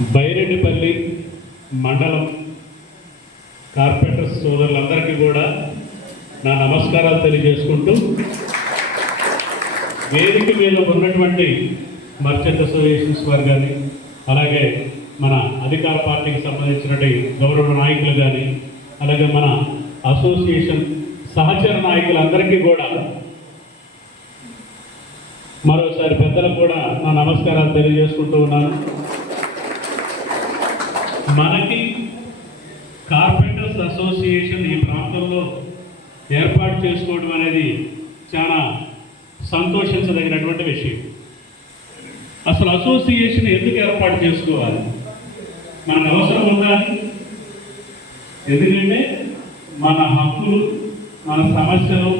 బైరెడ్డిపల్లి మండలం కార్పొరేటర్ సోదరులందరికీ కూడా నా నమస్కారాలు తెలియజేసుకుంటూ వేదిక మీద ఉన్నటువంటి మర్చెంట్ అసోసియేషన్స్ వారు కానీ అలాగే మన అధికార పార్టీకి సంబంధించినటువంటి గౌరవ నాయకులు కానీ అలాగే మన అసోసియేషన్ సహచర నాయకులందరికీ కూడా మరోసారి పెద్దలకు కూడా నా నమస్కారాలు తెలియజేసుకుంటూ ఉన్నాను. మనకి కార్పెంటర్స్ అసోసియేషన్ ఈ ప్రాంతంలో ఏర్పాటు చేసుకోవడం అనేది చాలా సంతోషించదగినటువంటి విషయం. అసలు అసోసియేషన్ ఎందుకు ఏర్పాటు చేసుకోవాలి? మనకు అవసరం ఉండాలి ఎందుకంటే మన హక్కులు మన సమస్యలు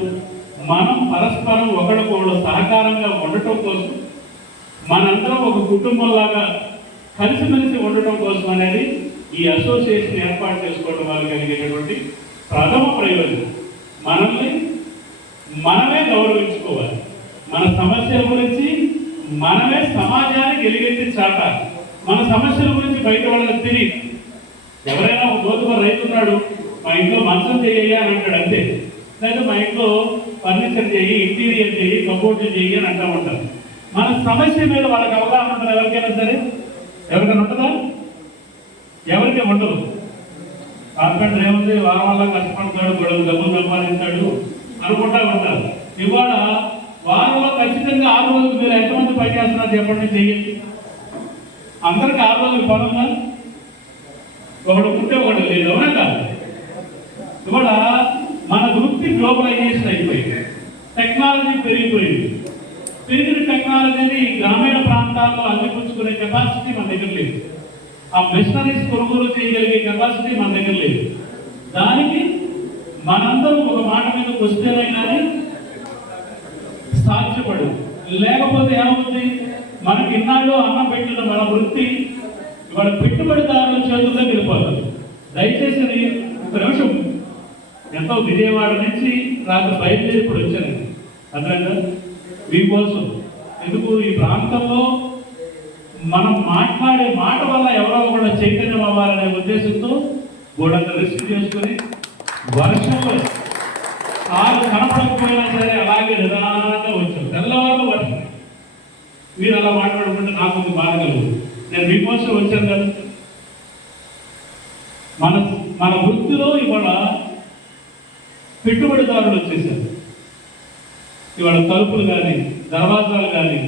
మనం పరస్పరం ఒకరికొకరు సహకారంగా ఉండటం కోసం మనందరం ఒక కుటుంబంలాగా కలిసిమెలిసి ఉండటం కోసం అనేది ఈ అసోసియేషన్ ఏర్పాటు చేసుకోవడం వల్ల కలిగేటటువంటి ప్రథమ ప్రయోజనం మనల్ని మనమే గౌరవించుకోవాలి. మన సమస్యల గురించి మనమే సమాజానికి ఎలిగెత్తి చాటాలి. మన సమస్యల గురించి బయట వాళ్ళకి తెలియదు. ఎవరైనా ఒక గోధుమ రైతు ఉన్నాడు మా ఇంట్లో మంచం చేయాలి అని అంటాడు అంతే. లేదా మా ఇంట్లో ఫర్నిచర్ చేయి ఇంటీరియర్ చేయి కంపోర్ట్ చేయి అని అంటూ ఉంటారు మన సమస్య మీద వాళ్ళకి అవగాహన ఎవరికైనా సరే. ఎవరికైనా ఉంటుందా? ఉండదు. కార్పెంటర్ ఏముంది? వారం వల్ల కష్టపడతాడు గొడవ డబ్బులు సంపాదించాడు అనుకుంటా ఉంటారు. ఇవాళ వారంలో ఖచ్చితంగా ఆరు రోజులు మీరు ఎంతమంది పని చేస్తున్నారు చెప్పండి చెయ్యండి. అందరికి ఆరు రోజులు పని ఒకడు ఉంటే ఒకడు లేదు అవునా కాదు? ఇవాళ మన వృత్తి గ్లోబలైజేషన్ అయిపోయింది. టెక్నాలజీ పెరిగిపోయింది. పెరిగిన టెక్నాలజీని గ్రామీణ ప్రాంతాల్లో అందిపుచ్చుకునే కెపాసిటీ మన దగ్గర లేదు. ఆ మిషనరీస్ కొనుగోలు చేయగలిగే కెపాసిటీ మన దగ్గర లేదు. దానికి మనందరం ఒక మాట మీద వస్తేనే సాధ్యపడు లేకపోతే ఏమవుతుంది? మనకి ఇన్నాళ్ళు అన్నం పెట్టిన మన వృత్తి ఇవాళ పెట్టుబడిదారుల చేతుల్లో వెళ్ళిపోతుంది. దయచేసి ఒక నిమిషం. ఎంతో విజయవాడ నుంచి రాత్రి బయలుదేరి ఇప్పుడు వచ్చాను అర్థం మీకోసం ఎందుకు? ఈ ప్రాంతంలో మనం మాట్లాడే మాట వల్ల ఎవరో ఒకళ్ళు చైతన్యం అవ్వాలనే ఉద్దేశంతో గోడంత రిస్క్ చేసుకుని వర్షంలో కాలు కనపడకపోయినా సరే అలాగే నిదానంగా వచ్చాం తెల్లవారు వర్షం. మీరు అలా మాట్లాడుకుంటే నాకు కొంచెం బాధ కలుగుతుంది. నేను మీకోసం వచ్చాను కదా. మన మన వృత్తిలో ఇవాళ పెట్టుబడిదారులు వచ్చేసారు ఇవాళ తలుపులు కానీ దర్వాజాలు కానీ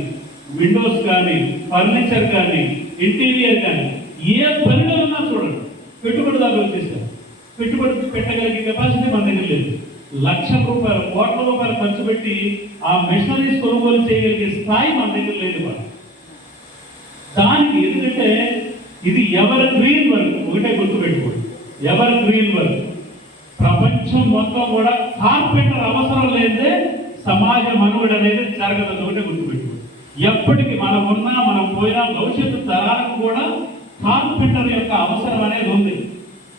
విండోస్ కానీ ఫర్నిచర్ కానీ ఇంటీరియర్ కానీ ఏ పనిలో ఉన్నా చూడండి పెట్టుబడిదారులు వచ్చేసారు పెట్టుబడి పెట్టగలిగే కెపాసిటీ మన దగ్గర లేదు. లక్ష రూపాయలు కోట్ల రూపాయలు ఖర్చు పెట్టి ఆ మెషనరీస్ కొనుగోలు చేయగలిగే స్థాయి మన దగ్గర లేదు వాళ్ళు దానికి ఎందుకంటే ఇది ఎవర్ గ్రీన్ వర్క్ ఒకటే గుర్తుపెట్టుకోండి. ఎవర్ గ్రీన్ వర్క్ ప్రపంచం మొత్తం కూడా కార్పెంటర్ అవసరం లేదే సమాజ మనుగడ అనేది జరగదు. ఒకటే గుర్తుపెట్టుకోండి. ఎప్పటికీ మనం ఉన్నా మనం పోయినా భవిష్యత్తు తరాలకు కూడా కార్పెంటర్ యొక్క అవసరం అనేది ఉంది.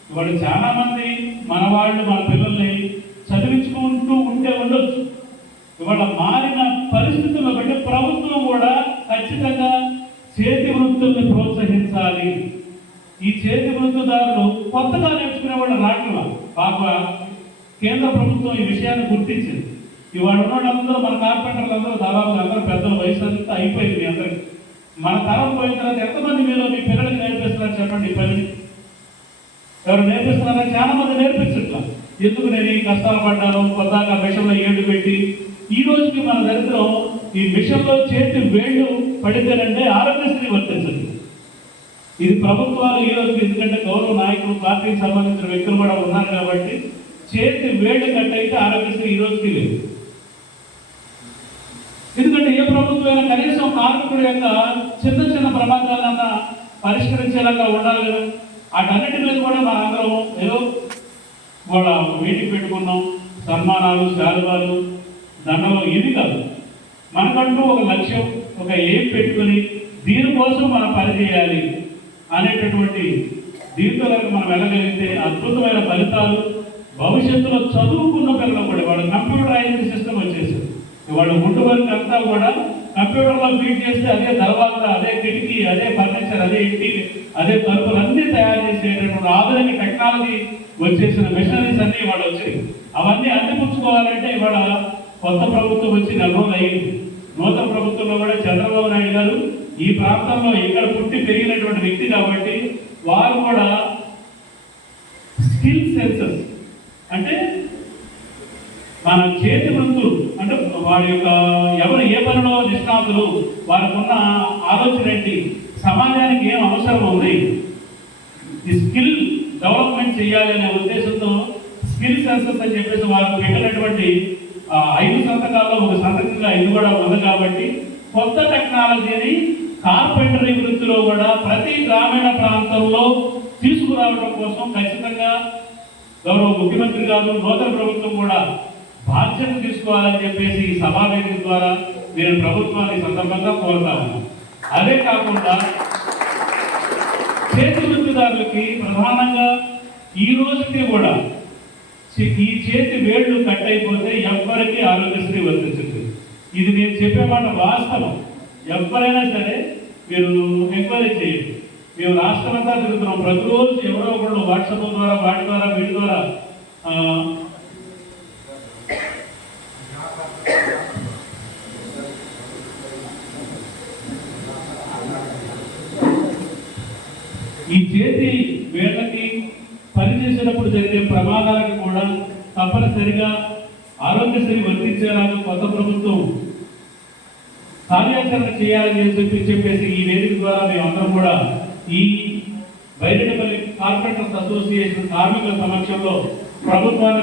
ఇవాళ చాలా మంది మన వాళ్ళు మన పిల్లల్ని చదివించుకుంటూ ఉంటే ఉండొచ్చు. ఇవాళ మారిన పరిస్థితుల్లో బట్టి ప్రభుత్వం కూడా ఖచ్చితంగా చేతి వృత్తుల్ని ప్రోత్సహించాలి. ఈ చేతి వృత్తిదారులు కొత్తగా నేర్చుకునే వాళ్ళు రావట్లా బాగా కేంద్ర ప్రభుత్వం ఈ విషయాన్ని గుర్తించింది. ఇవాళ ఉన్నవాళ్ళందరూ మన కార్పెంటర్లు అందరూ దాదాపు అందరూ పెద్ద వయసు అంతా అయిపోయింది మీ అందరికి. మన తరం పోయిన తర్వాత ఎంతమంది మీరు మీ పిల్లలకి నేర్పిస్తున్నారు చెప్పండి ఈ పని. ఎవరు నేర్పిస్తున్నారా చాలా మంది నేర్పించట్లా. ఎందుకు నేను ఈ కష్టాలు పడ్డాను? కొద్దాక మిషన్లో ఏడు పెట్టి ఈ రోజుకి మన దరిద్రం ఈ మిషన్లో చేతి వేళ్ళు పడితేనంటే ఆరోగ్యశ్రీ వర్తించదు ఇది ప్రభుత్వాలు ఈ రోజు ఎందుకంటే గౌరవ నాయకులు పార్టీకి సంబంధించిన వ్యక్తులు కూడా ఉన్నారు కాబట్టి చేతి వేళ్ళు కట్టయితే ఆరోగ్యశ్రీ ఈ రోజుకి లేదు ఎందుకంటే ఏ కనీసం కార్మికుడు యొక్క చిన్న చిన్న ప్రమాదాలన్నా పరిష్కరించేలాగా ఉండాలి కదా. వాటన్నిటి మీద కూడా మన అందరం ఏదో వాళ్ళ మీటింగ్ పెట్టుకున్నాం. సన్మానాలు శాలువాలు దండలు ఇది కాదు. మనకంటూ ఒక లక్ష్యం ఒక ఏం పెట్టుకుని దీనికోసం మనం పనిచేయాలి అనేటటువంటి దీంతో మనం వెళ్ళగలిగితే అద్భుతమైన ఫలితాలు. భవిష్యత్తులో చదువుకున్న పిల్లలు కూడా వాళ్ళ కంప్యూటరైజ్డ్ సిస్టమ్ వచ్చేసింది. వాళ్ళ ముందు వరకు అంతా కూడా కంప్యూటర్లో ఫీడ్ చేస్తే అదే తర్వాత అదే కిటికీ అదే ఫర్నిచర్ అదే ఇంటి అదే తలుపులు అన్నీ తయారు చేసేటటువంటి ఆధునిక టెక్నాలజీ వచ్చేసిన మిషనరీస్ అన్ని ఇవాళ వచ్చాయి. అవన్నీ అందిపుచ్చుకోవాలంటే ఇవాళ కొత్త ప్రభుత్వం వచ్చి నెల రోజులు అయింది నూతన ప్రభుత్వంలో కూడా చంద్రబాబు నాయుడు గారు ఈ ప్రాంతంలో ఇక్కడ పుట్టి పెరిగినటువంటి వ్యక్తి కాబట్టి వారు కూడా స్కిల్ సెన్సెస్ అంటే మన చేతి వృత్తులు అంటే వారి యొక్క ఎవరు ఏ పనిలో నిష్ణాతులు వారికి ఉన్న ఆలోచన ఏంటి? సమాజానికి ఏం అవసరం ఉంది. ఈ స్కిల్ డెవలప్మెంట్ చేయాలి అనే ఉద్దేశంతో స్కిల్ సెన్సెస్ అని చెప్పేసి వారు పెట్టినటువంటి ఐదు సంతకాల్లో ఒక సంతకంగా ఇది కూడా ఉంది కాబట్టి కొత్త టెక్నాలజీని కార్పెంటరీ వృత్తిలో కూడా ప్రతి గ్రామీణ ప్రాంతంలో తీసుకురావడం కోసం ఖచ్చితంగా గౌరవ ముఖ్యమంత్రి గారు నూతన ప్రభుత్వం కూడా బాధ్యత తీసుకోవాలని చెప్పేసి ఈ సమావేశం ద్వారా నేను ప్రభుత్వాన్ని సందర్భంగా కోరుతా ఉన్నాను. అదే కాకుండా చేతి వృత్తిదారులకి ప్రధానంగా ఈ రోజుకి కూడా ఈ చేతి వేళ్ళు కట్ అయిపోతే ఎవ్వరికి ఆరోగ్యశ్రీ వర్తించదు. ఇది నేను చెప్పే మాట వాస్తవం. ఎవరైనా సరే మీరు ఎంక్వైరీ చేయండి. మేము రాష్ట్రమంతా తిరుగుతున్నాం. ప్రతిరోజు ఎవరో ఒకళ్ళు వాట్సాప్ ద్వారా వాటి ద్వారా వీటి ద్వారా ఆ, ఈ చేతి వేళ్ళకి పనిచేసినప్పుడు జరిగే ప్రమాదాలకు కూడా తప్పనిసరిగా ఆరోగ్యశ్రీ వర్తించేలాగా కొత్త ప్రభుత్వం కార్యాచరణ చేయాలని చెప్పి చెప్పేసి ఈ వేదిక ద్వారా మేమందరం కూడా ఈ బైరెడ్డిపల్లి కార్పొరేటర్స్ అసోసియేషన్ కార్మికుల సమక్షంలో ప్రభుత్వాన్ని